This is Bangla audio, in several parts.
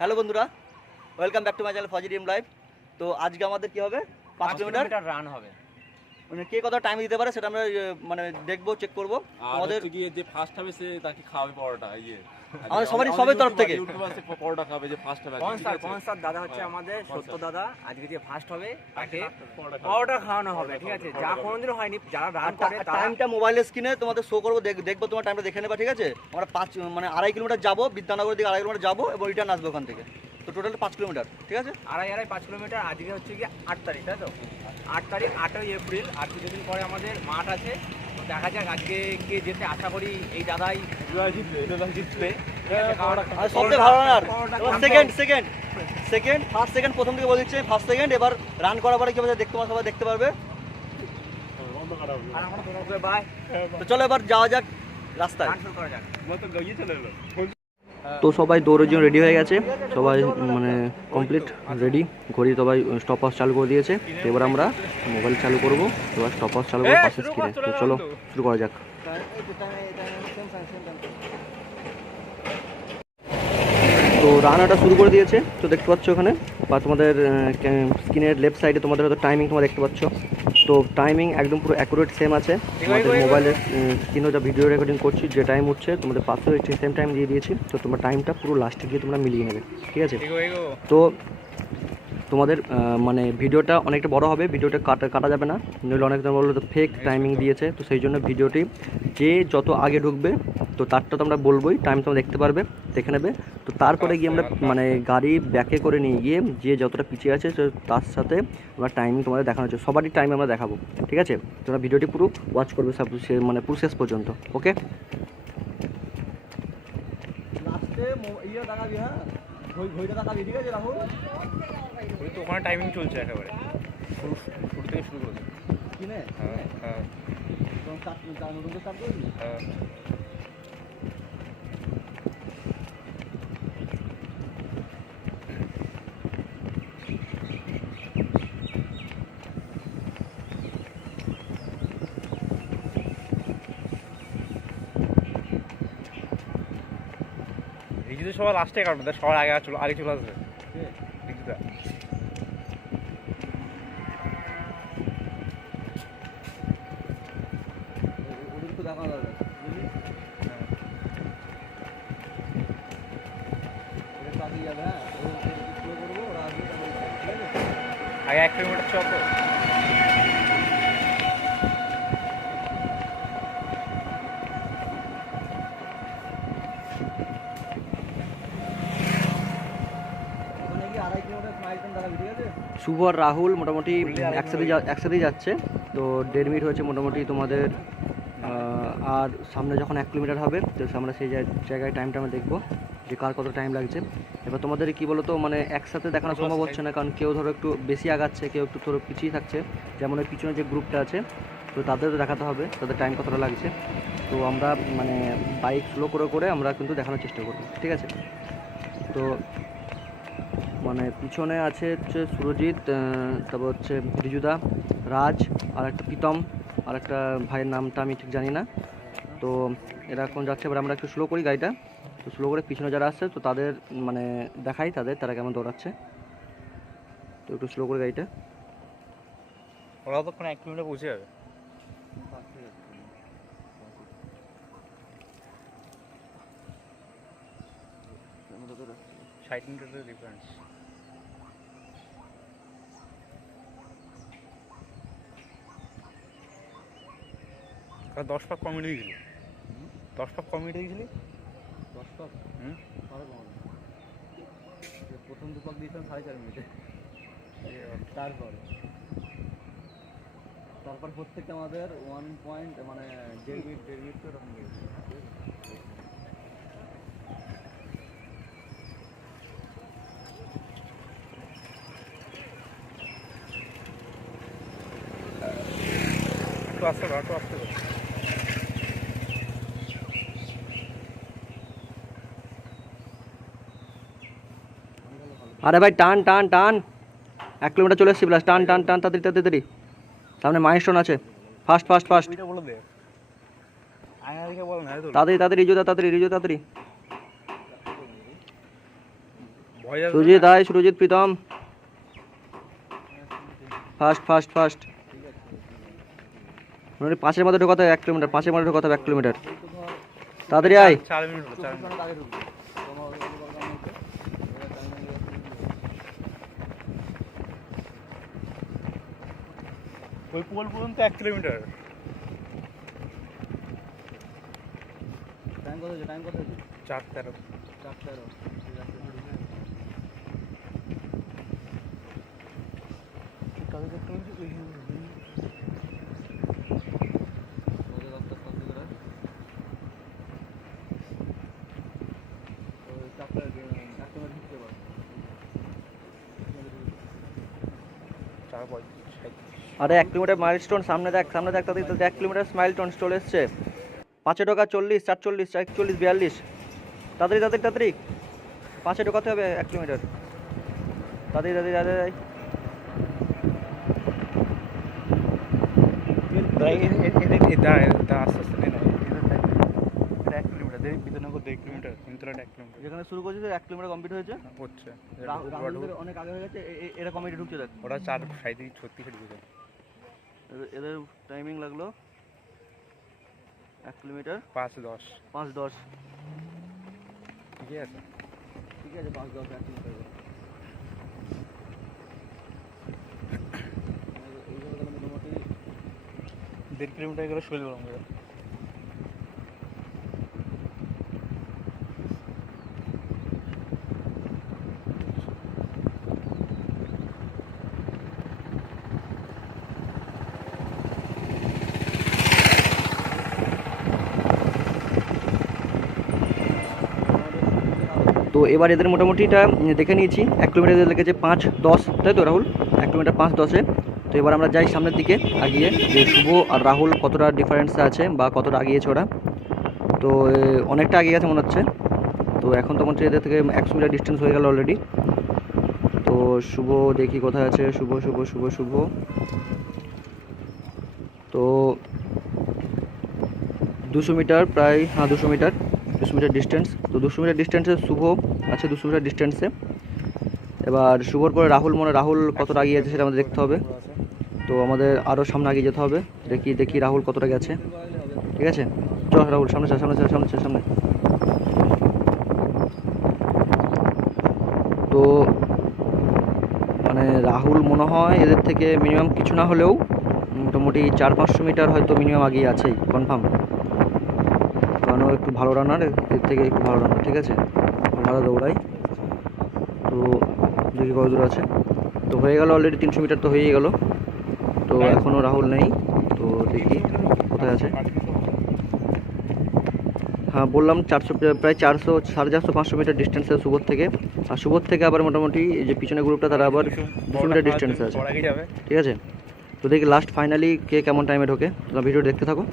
হ্যালো বন্ধুরা, welcome back to my channel fuzzy dream life. তো আজকে আমাদের কি হবে, 5 কিলোমিটার রান হবে। মানে কে কত টাইম দিতে পারে সেটা আমরা মানে দেখবো, চেক করবো। আমাদের কি যে ফার্স্ট হবে সে তাকে খাওয়াবে পরোটা আমাদের সবাই তরফ থেকে পরোটা খাবে যে ফার্স্ট হবে। পনসার দাদা হচ্ছে আমাদের সত্য দাদা, আজকে যে ফার্স্ট হবে তাকে পরোটা খাওয়ানো হবে, ঠিক আছে? যা কোনোদিনও হয়নি, যারা রান করে টাইমটা মোবাইলের স্ক্রিনে তোমাদের শো করবো, দেখবো তোমার টাইমটা দেখে নেবা, ঠিক আছে? আমরা 2.5 কিলোমিটার যাবো, বিদ্যানগরের দিকে 2.5 কিলোমিটার যাবো এবং রিটার্ন আসবো ওখান থেকে। তো টোটাল 5 কিলোমিটার, ঠিক আছে? 5 কিলোমিটার। আজকে হচ্ছে কি 8 তারিখ, তাই তো? 8 তারিখ, 8ই এপ্রিল। আর কিছুদিন পরে আমাদের মাঠ আছে। তো দেখা যাক আজকে কে যেতে, আশা করি এই দাদাই জিতবে। আর সবচেয়ে ভালো রানার ফার্স্ট সেকেন্ড প্রথম থেকে বলে দিচ্ছে, ফার্স্ট সেকেন্ড। এবার রান করার পরে কি হবে দেখতে, সবাই দেখতে পারবে। তো চলো এবার যাওয়া যাক রাস্তায়। তো সবাই দৌড়ের জন্য রেডি হয়ে গেছে, সবাই মানে কমপ্লিট রেডি। ঘড়ি সবাই স্টপ ওয়াচ চালু করে দিয়েছে। তো এবার আমরা মোবাইল চালু করব, এবার স্টপ ওয়াচ চালু করবো পাশের স্ক্রিনে। তো চলো শুরু করা যাক। তো রানাটা শুরু করে দিয়েছে। তো দেখতে পাচ্ছ ওখানে বা তোমাদের স্ক্রিনের লেফট সাইডে তোমাদের হয়তো টাইমিং তোমরা দেখতে পাচ্ছ। তো টাইমিং একদম পুরো অ্যাকুরেট সেম আছে। তোমাদের মোবাইলের স্ক্রিনে যা ভিডিও রেকর্ডিং করছি, যে টাইম হচ্ছে তোমাদের পাশেও সেম টাইম দিয়ে দিয়েছি। তো তোমরা টাইমটা পুরো লাস্টে গিয়ে তোমরা মিলিয়ে নেবে, ঠিক আছে? তো তোমাদের মানে ভিডিওটা অনেকটা বড় হবে, ভিডিওটা কাটা যাবে না, নইলে অনেকজন বললো তো ফেক টাইমিং দিয়েছে। তো সেই জন্য ভিডিওটি যে যত আগে ঢুকবে তো তারটা তো আমরা বলবোই, টাইম তোমরা দেখতে পারবে, দেখে নেবে। তো তারপরে গিয়ে আমরা মানে গাড়ি ব্যাকে করে নিয়ে গিয়ে যে যতটা পিছিয়ে আছে তার সাথে আমরা টাইমিং তোমাদের দেখানো হচ্ছে, সবারই টাইম আমরা দেখাবো, ঠিক আছে? তোমরা ভিডিওটি পুরো ওয়াচ করবে সব, মানে পুরো শেষ পর্যন্ত, ওকে? লাস্টে ইয়ে দেখাবি, হ্যাঁ ঘড়িটা দেখাবি, ঠিক আছে রাহুল? তো ওখানে টাইমিং চলছে একেবারে শুরু থেকে শুরু করছে। কিনে হ্যাঁ নতুন স্টার্ট করবি। রিজুদা সবার লাস্টে কাটবে, সবার আগে চলে আসবে রিজুদা। ওদের তো দেখা যাবে, যাবে, হ্যাঁ করবো ওরা আসবে, ঠিক আছে? আগে 1 কিলোমিটার চল তো। শুভ আর রাহুল মোটামুটি একসাথেই যাচ্ছে। তো 1.5 মিনিট হয়েছে মোটামুটি তোমাদের। আর সামনে যখন 1 কিলোমিটার হবে তো আমরা সেই জায়গায় টাইমটা আমরা দেখবো যে কার কত টাইম লাগছে। এবার তোমাদের কি বলো তো, মানে একসাথে দেখানো সম্ভব হচ্ছে না, কারণ কেউ ধরো একটু বেশি আগাচ্ছে, কেউ একটু ধরো পিছিয়ে থাকছে। যেমন ওই পিছনে যে গ্রুপটা আছে তো তাদেরও দেখাতে হবে তাদের টাইম কতটা লাগছে। তো আমরা মানে বাইক স্লো করে আমরা কিন্তু দেখানোর চেষ্টা করবো, ঠিক আছে? তো মানে পিছনে আছে হচ্ছে সুরজিৎ, তারপর হচ্ছে রিজুদা, রাজ, আর একটা প্রীতম, আর একটা ভাইয়ের নামটা আমি ঠিক জানি না। তো এরা এখন যাচ্ছে, এবার আমরা একটু স্লো করি গাড়িটা। তো স্লো করে পিছনে যারা আসছে তো তাদের মানে দেখাই তারা কেমন দৌড়াচ্ছে। তো একটু স্লো করে গাড়িটা। ওরা তো 1 কিলোমিটার পৌঁছে যাবে। 60 মিনিটের ডিফারেন্স। আর 10 পাক কম মিনিট গেছিলি, 10 পাক কম মিনিট গেছিলি। 10 পাক প্রথম 2 পাক দিয়েছিলাম 4.5 মিনিটে। তারপর প্রত্যেকটা আমাদের 1 পয়েন্ট মানে 1.5 মিনিট তো এরকম গেছে। একটু আসতে আরে ভাই টান 1 কিলোমিটার চলে এসেছি প্লাস, টান তাড়াতাড়ি। সামনে মাইলস্টোন আছে, ফাস্ট বলে দে। আয়না দেখে বল না, তাড়াতাড়ি রিজু তাড়াতাড়ি। Sujit hi, Surajit Pritam, first first first. মানে 5-এর মধ্যে ঢোকাতে হবে 1 কিলোমিটার, 5-এর মধ্যে ঢোকাতে হবে 1 কিলোমিটার। তাড়াতাড়ি আয়। 4 মিনিট হলো, 4 মিনিট। ওই পোল পর্যন্ত 1 কিলোমিটার। টাইম কত হয়েছে? টাইম কত হয়েছে? 4:13। 4:13। আরে 1 কিলোমিটার মাইলস্টোন সামনে দেখ, সামনে দেখ, তাদের 1 কিলোমিটার মাইলস্টোন চলে এসছে। 5-এ ঢোকা 40, 440, 41, 42। তাড়াতাড়ি তাড়াতাড়ি তাড়াতাড়ি 5-এ ঢোকাতে হবে 1 কিলোমিটার। তাড়াতাড়ি তাড়াতাড়ি তাড়াতাড়ি। যেখানে শুরু করেছে 1 কিলোমিটার কমপ্লিট হয়েছে, রাহুলদের অনেক আগে হয়ে গেছে। এরা কমিটি ঢুকছে দেখ। ওরা 4:37 ঢুকেছে। এদের টাইমিং লাগলো 1 কিলোমিটার 5:10। 5:10। ঠিক আছে, ঠিক আছে 5:10 1 কিলোমিটার। এইভাবে তাহলে মোটামুটি 1.5 কিলোমিটার গেলে শরীর গরম হয়ে যায়। তো এবার এদের মোটামুটিটা দেখে নিয়েছি। 1 কিলোমিটার লেগেছে 5:10, তাই তো রাহুল? 1 কিলোমিটার 5:10-এ। তো এবার আমরা যাই সামনের দিকে আগিয়ে, যে শুভ আর রাহুল কতটা ডিফারেন্স আছে বা কতটা আগিয়েছে ওরা। তো অনেকটা আগিয়ে গেছে মনে হচ্ছে। তো এখন তো মনে হচ্ছে এদের থেকে 100 মিটার ডিস্টেন্স হয়ে গেল অলরেডি। তো শুভ দেখি কোথায় আছে, শুভ শুভ শুভ শুভ। তো 200 মিটার প্রায়, হ্যাঁ 200 মিটার ডিস্টেন্স। তো 200 মিটার ডিস্টেন্সে শুভ আছে, 200 মিটার ডিস্টেন্সে। এবার শুভর পরে রাহুল, রাহুল কতটা এগিয়ে আছে সেটা আমাদের দেখতে হবে। তো আমাদের আরও সামনে এগিয়ে যেতে হবে। দেখি রাহুল কতটা গেছে। ঠিক আছে, চল রাহুল সামনে চল, সামনে চল, সামনে চল, সামনে। তো মানে রাহুল মনে হয় এদের থেকে মিনিমাম কিছু না হলেও মোটামুটি 400-500 মিটার হয়তো মিনিমাম আগিয়ে আছেই কনফার্ম। কারণ ও একটু ভালো রানার, এর থেকে একটু ভালো রানার। ঠিক আছে, ভালো দৌড়াই। তো দেখি কত দূর আছে। তো হয়ে গেল অলরেডি 300 মিটার তো হয়েই গেল। তো এখনও রাহুল নেই। তো দেখি কোথায় আছে। হ্যাঁ বললাম 400, প্রায় 400, 450-500 মিটার ডিস্টেন্সে শুভর থেকে। আর শুভর থেকে আবার মোটামুটি এই যে পিছনের গ্রুপটা তারা আবার 200 মিটার ডিস্টেন্সে আছে। ঠিক আছে, তো দেখি লাস্ট ফাইনালি কে কেমন টাইমে ঢোকে। তোমরা ভিডিও দেখতে থাকো।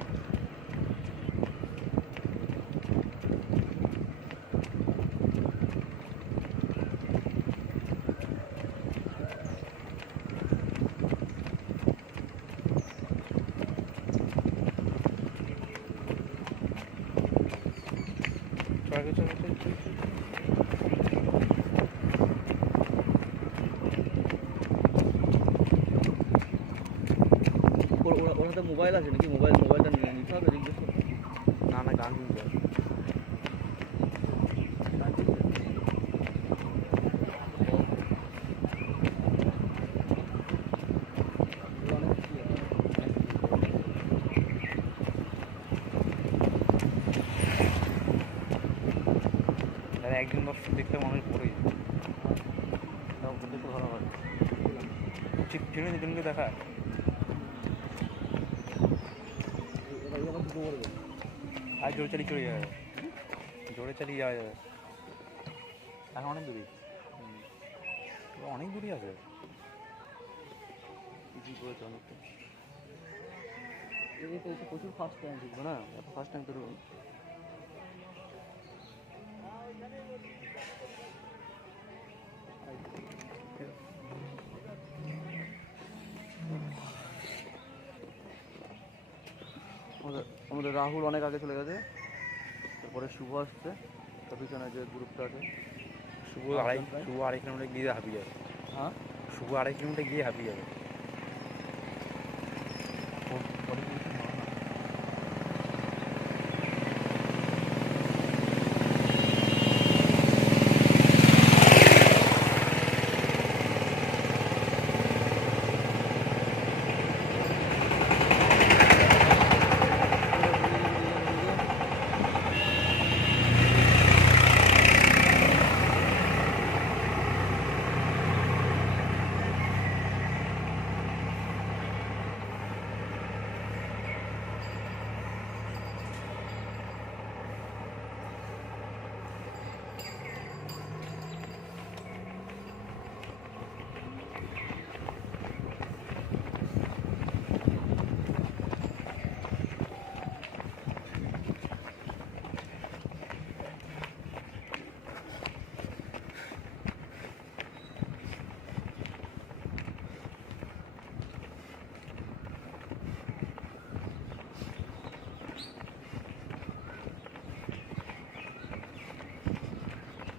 ওর হাতে মোবাইল আছে নাকি? মোবাইলটা নিতে হবে, জিজ্ঞেস করো। না গান শুনতে হবে। একদিন দেখতে মানুষ পড়ে ভালো হয়। চিঠি দেখা। আর জোরে চালিয়ে চলে যাবে, জোরে চালিয়ে যাওয়া যাবে। এখন অনেক দূরই, অনেক দূরই আছে। প্রচুর ফার্স্ট টাইম শিখবো না, ফার্স্ট টাইম তো আমাদের রাহুল অনেক আগে চলে গেছে। তারপরে শুভ আসছে, তার পিছনে যে গ্রুপটা আছে শুভ শুভ 2.5 কিলোমিটার গিয়ে হাঁপিয়ে যাবে। হ্যাঁ শুভ 2.5 কিলোমিটার গিয়ে হাঁপিয়ে যাবে।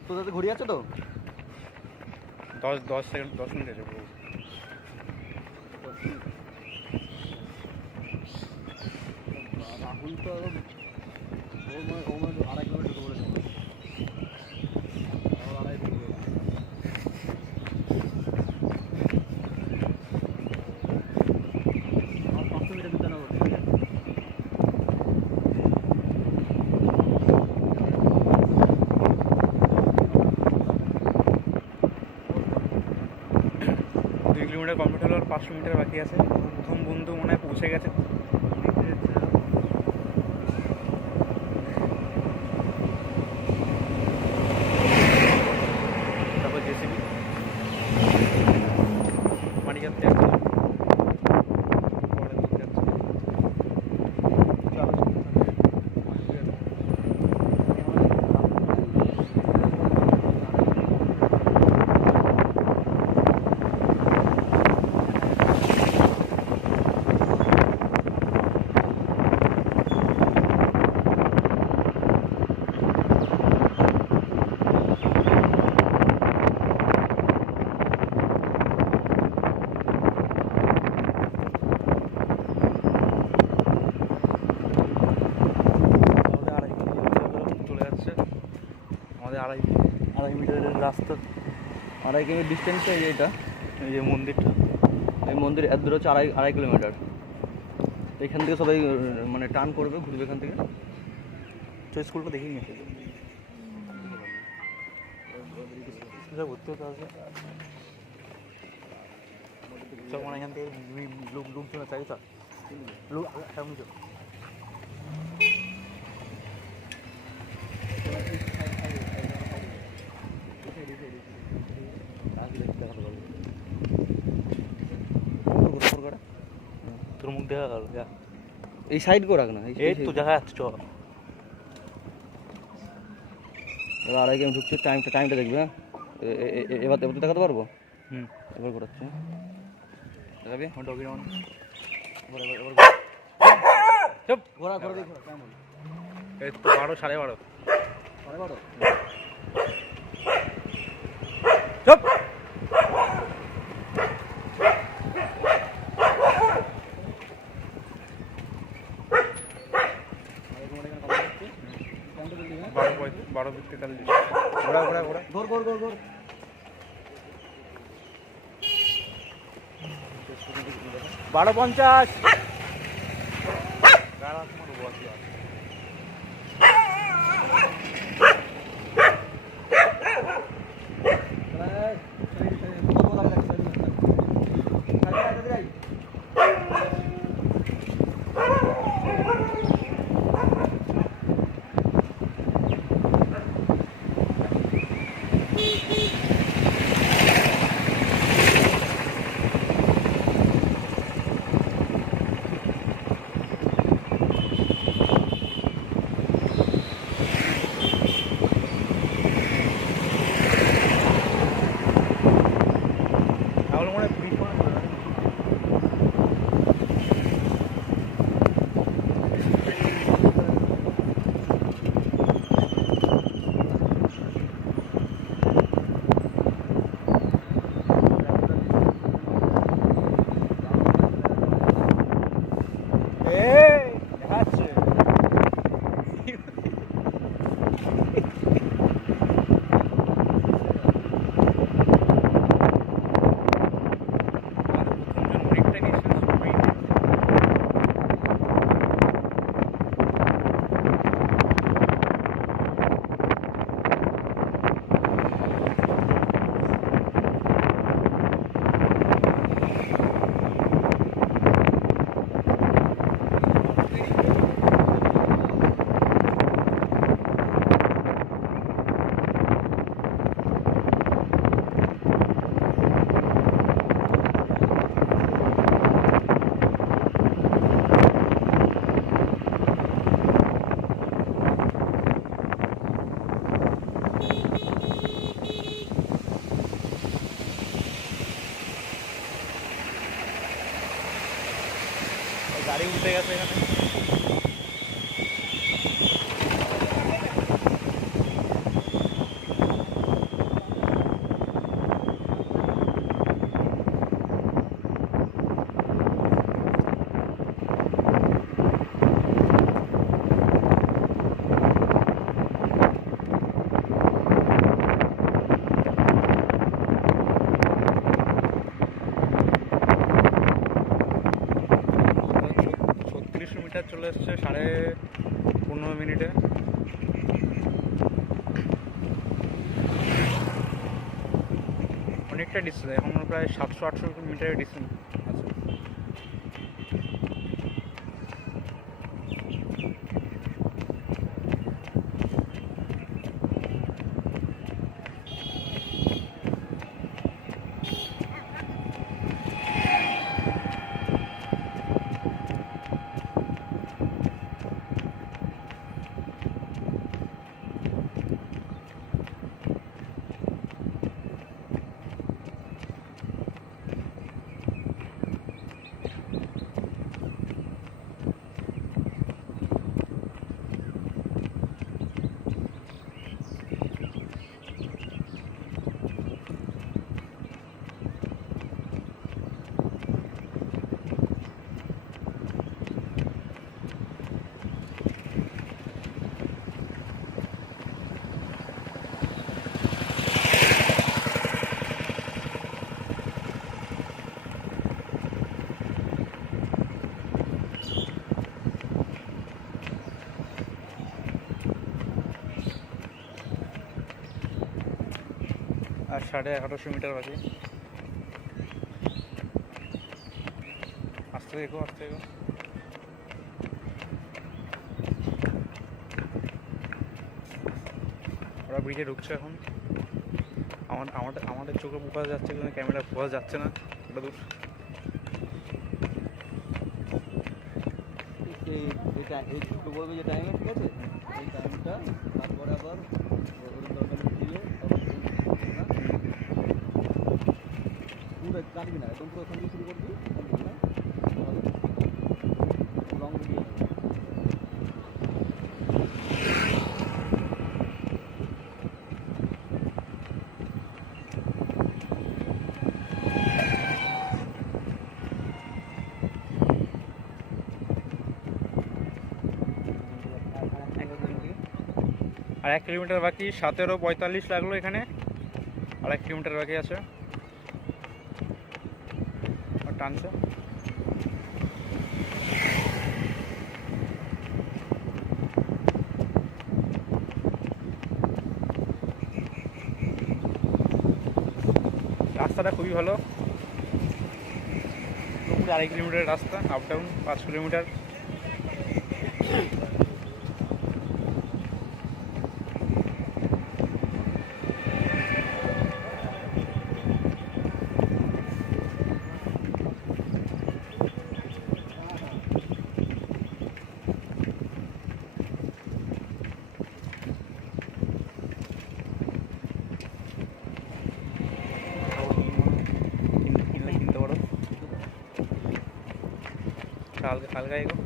তোর সাথে ঘড়ি আছে তো? 10 সেকেন্ড 10 মিনিট আছে পুরো। রাহুল তো ও মানে 2.5 কিলোমিটার বলেছে। আমার 500 মিটার দিতে না ঠিক আছে? কিলোমিটার কমপ্লিট হলো, আর 500 মিটার বাকি আছে। প্রথম বন্ধু মনে হয় পৌঁছে গেছে। তারপর জেসিবি মানিকার ত্যাগ আড়াই মিটারের রাস্তা, 2.5 কিলোমিটার ডিস্টেন্সে এটা এই যে মন্দিরটা, এই মন্দির এত দূর হচ্ছে 2.5 কিলোমিটার। তো এখান থেকে সবাই মানে টার্ন করবে, ঘুরবে এখান থেকে। তো স্কুলটা দেখেই নিয়েছে ভর্তি হতে আছে। চল মানে এখান থেকে লুক চলে চাই তো লুক সামনে চল। তোর মুখ দেখা গেল, এই সাইড করে রাখ না, এই তো দেখা যাচ্ছে। চল এবার 2.5 কিলোমিটার ঢুকছে। টাইমটা দেখবে। হ্যাঁ এবার তো দেখাতে পারবো। এবার ঘোরাচ্ছে, দেখাবি ডগি রাউন্ড। ঘোরা ঘোরা দেখো কেমন। এই তো 12 12:30 12:30 চুপ। বারো 45 ঘোরা ঘোরা ঘোরা ঘোর ঘোর ঘোর ঘোর। 12:50 Bye. গাড়ি উঠে গেছে এখানে। মিটার চলে এসছে 15.5 মিনিটে। অনেকটা ডিস্টেন্স, এখন প্রায় 700-800 মিটারের ডিস্টেন্স আছে। আর 1150 মিটার বাকি। আস্তে দেখো, আস্তে দেখো। ওরা ব্রিজে ঢুকছে এখন। আমাদের চোখে ফোকাস যাচ্ছে কিন্তু ক্যামেরা ফোকাস যাচ্ছে না। ওটা দূর এই ছোটো বলবে যে টাইমে, ঠিক আছে, এই টাইমটা তারপরে আবার দিয়ে পুরো কাটবি না, একদম পুরো ওখান থেকে শুরু করবি লং দিয়ে আর 1 কিলোমিটার বাকি। 17:45 লাগলো এখানে, আর 1 কিলোমিটার বাকি আছে। আর টানছে। রাস্তাটা খুবই ভালো, পুরো 2.5 কিলোমিটারের রাস্তা, আপ ডাউন 5 কিলোমিটার। হালকা এগো।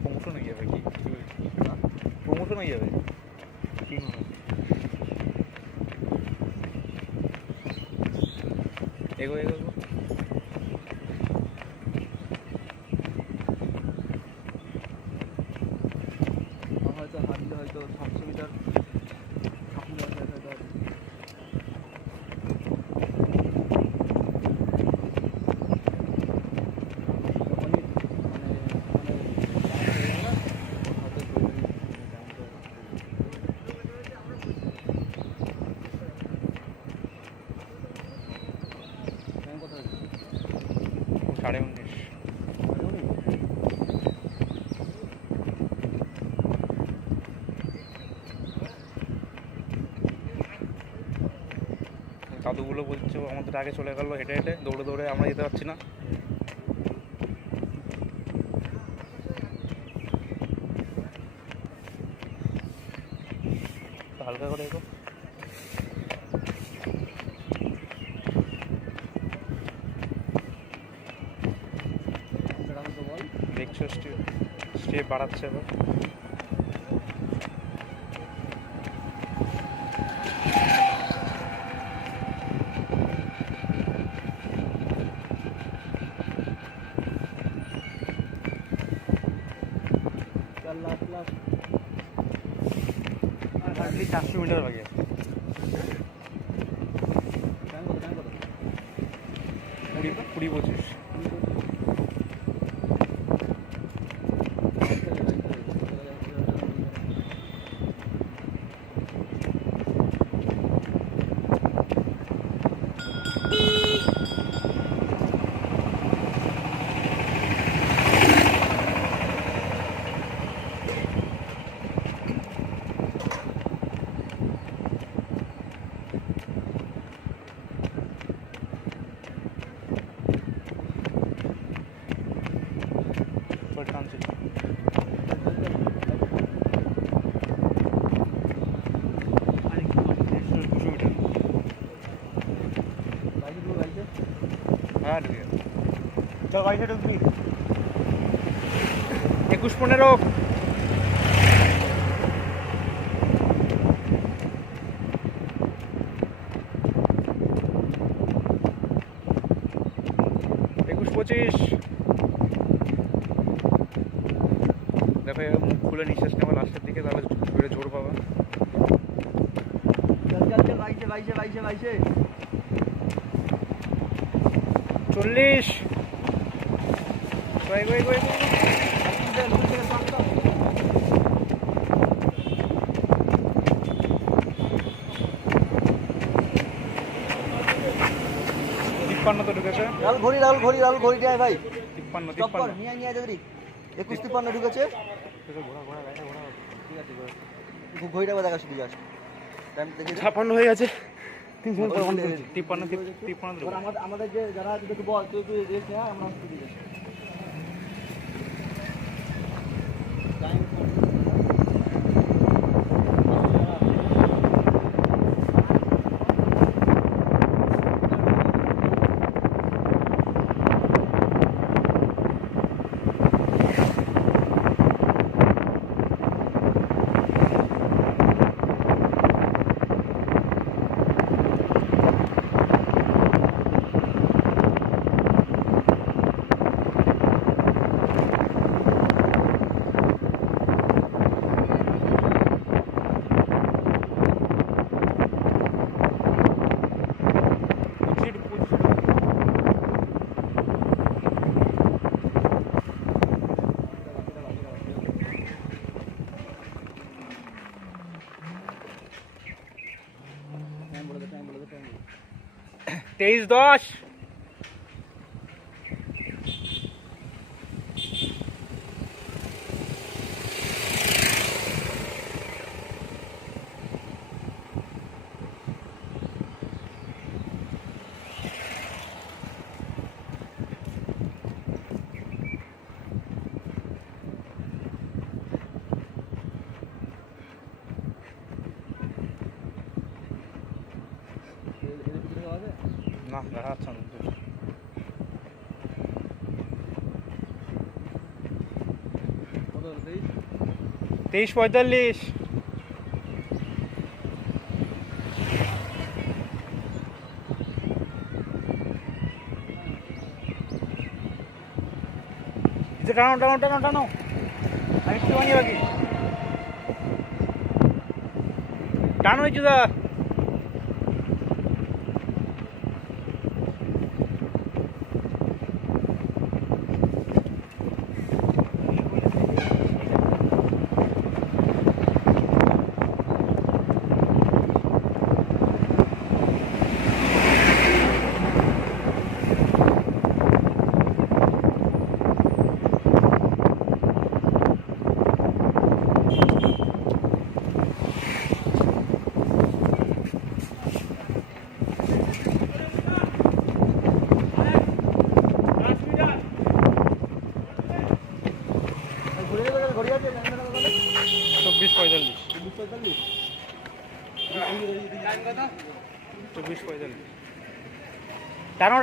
প্রমোশন হয়ে যাবে কি? প্রমোশন হয়ে যাবে কি? এগো এগো এগো। হয়তো হাঁটলে হয়তো 700 মিটার সাড়ে 19। দাদুগুলো বলছে আমাদের আগে চলে গেল হেঁটে হেঁটে, দৌড়ে দৌড়ে আমরা যেতে পারছি না। হালকা করে দেখো। স্টেপ বাড়াচ্ছে এবার। আর 400 মিটার বাকি আছে। 20-25। টানছে। হ্যাঁ ঠিক আছে, চল বাইশে ঢুকবি। 21-15। দেখো এবার মুখ খুলে নিঃশ্বাস নেওয়া লাস্টের দিকে, তাহলে শরীরে জোর পাবা। বাইশে 40। তিপ্পান্ন তো ঢুকেছে। রাহুল ঘড়ি দেয় ভাই। 53 নিয়ে যদি 21-53 ঢুকেছে। ঘড়িটা দেখা শুধু যাস, টাইম দেখে 56 হয়ে গেছে। 53 আমাদের যে যারা আছে একটু বল, তুই রেস্ট নে, আমরা দিয়ে যাচ্ছি। তেইশ 10। না দেখাচ্ছে না। 23-45। টানো আমি একটু বানিয়ে বাকি টানো চুদা। ঘড়ি আছে 24-45। 24-45। টানো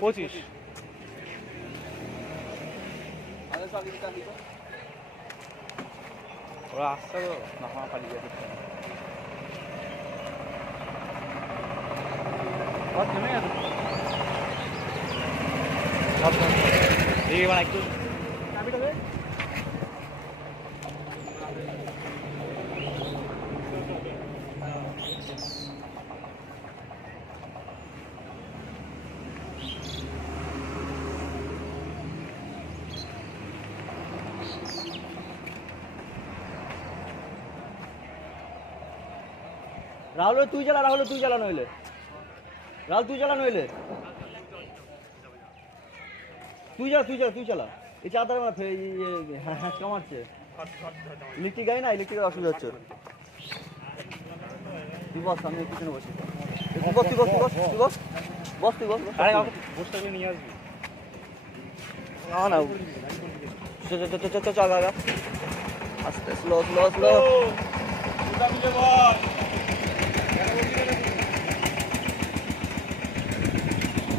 25। ওরা আসছে তো না পালিয়ে যাবে একটু রাহুল তুই চালা, রাহুল তুই চালা নইলে, রাহুল তুই চালা নইলে, তুই চালা। এই চালাতে পারবে না, হ্যাঁ কামাচ্ছে ইলেকট্রিক গাড়ি না, ইলেকট্রিকের অসুবিধা হচ্ছে। তুই বস, আমি পিছনে বসি। তুই বস, তুই বস, তুই বস, তুই বস, বস, তুই বস। আরে বসটা নিয়ে আসবি না না, চল আগা, আস্তে, স্লো স্লো স্লো।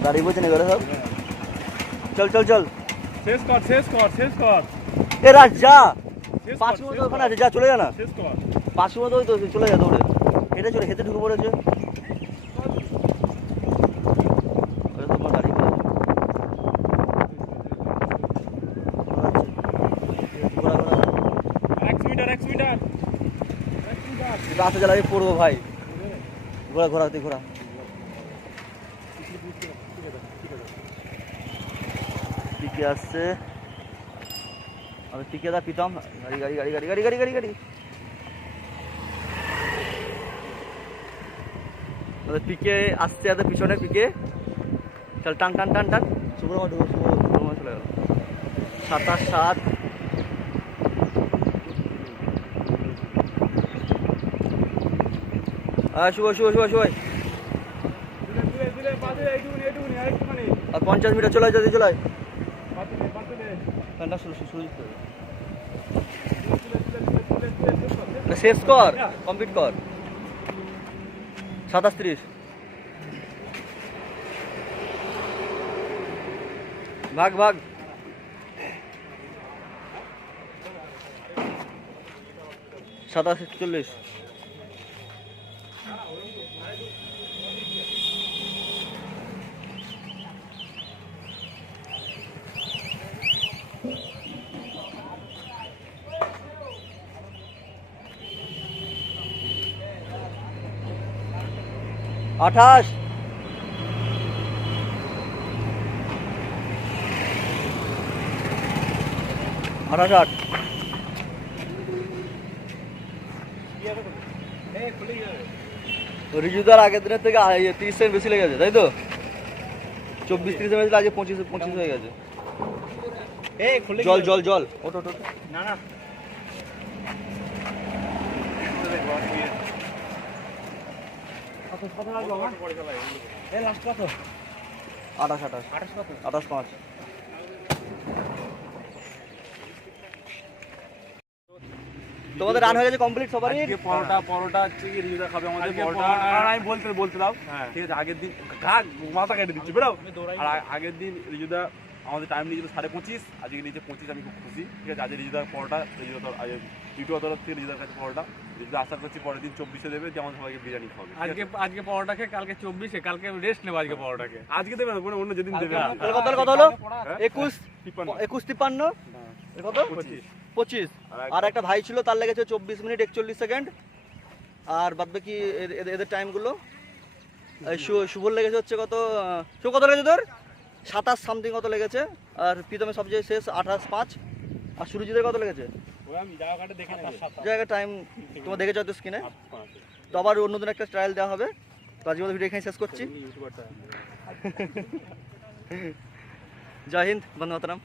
গাড়ি বোঝে নেবে সব। চল চল চল, শেষ কর শেষ কর শেষ কর এ রাজ যা, শেষ 5 কর, মিনিট শেষ ওখানে আছে, যা চলে যা না, শেষ কর 5 মিনিট ওই তো চলে যা দৌড়ে, হেঁটে চলে, হেঁটে ঢুকে পড়েছে। ওই তোমার গাড়ি ঘোরা ঘোরা, 1 মিটার রাস্তা চালাবি পড়বো ভাই, ঘোরা ঘোরা, তুই ঘোরা। পিকে আসছে, আমি পিকে দা পিতাম, গাড়ি গাড়ি গাড়ি গাড়ি গাড়ি গাড়ি গাড়ি গাড়ি, পিকে আসছে এত পিছনে, পিকে চল, টান টান টান টান। সুব্রমা ঢুকো, সুব্রমা চলে গেল। 27-7, শুভ শুভ শুভ শুভ, আর 50 মিটার চলে যাতে চলে শেষ কর, কমপ্লিট কর। 27-30, ভাগ ভাগ, 27-40, আঠাশ, 8 রিজুদার আগের দিনের থেকে 30 সেকেন্ড বেশি লেগেছে, তাই তো? 24-30 মিনিট, আজকে 25 হয়ে গেছে। জল জল জল, ওটো ওটো, না না কত লাগলো আমার পরে চালাই এ লাস্ট কত 28 কত 28-5। তোমাদের রান হয়ে গেছে কমপ্লিট সবারই? আজকে পরোটা হচ্ছে কি রিজুদা খাবে আমাদের আজকে পরোটা। পরোটা- আর আমি বলতে দাও, হ্যাঁ। ঠিক আছে। আগের দিন কাক মাথা কেটে দিচ্ছি বেরাও। আর আগের দিন রিজুদা আমাদের টাইম নিয়েছিল 25.5, আজকে নিয়েছে 25, আমি খুব খুশি, ঠিক আছে। আজকে রিজুদার পরোটা, রিজুদা ইউটিউব তরফ থেকে রিজুদার কাছে পরোটা, রিজুদা আশা করছি পরের দিন 24-এ দেবে, যেমন সবাইকে বিরিয়ানি খাবে। আজকে পরোটা খেয়ে কালকে 24, কালকে রেস্ট নেব আজকে পরোটাকে আজকে দেবে না, অন্য যেদিন দেবে। তাহলে কত হলো? হ্যাঁ? 21 53, কত 25। আর একটা ভাই ছিল, তার লেগেছে 24 মিনিট 41 সেকেন্ড। আর বাদ বাকি এদের টাইমগুলো, শুভর লেগেছে হচ্ছে কত, শুভ কত লেগেছে তোর? 27 সামথিং কত লেগেছে। আর প্রীতমের সবচেয়ে শেষ 28-5। আর সুরজিতের কত লেগেছে? জায়গা টাইম তোমার দেখেছো হয়তো স্ক্রিনে। তো আবার অন্যদিন একটা ট্রায়াল দেওয়া হবে। তো আজকে ভিডিও এখানে শেষ করছি। জয় হিন্দ, বন্দে মাতরম।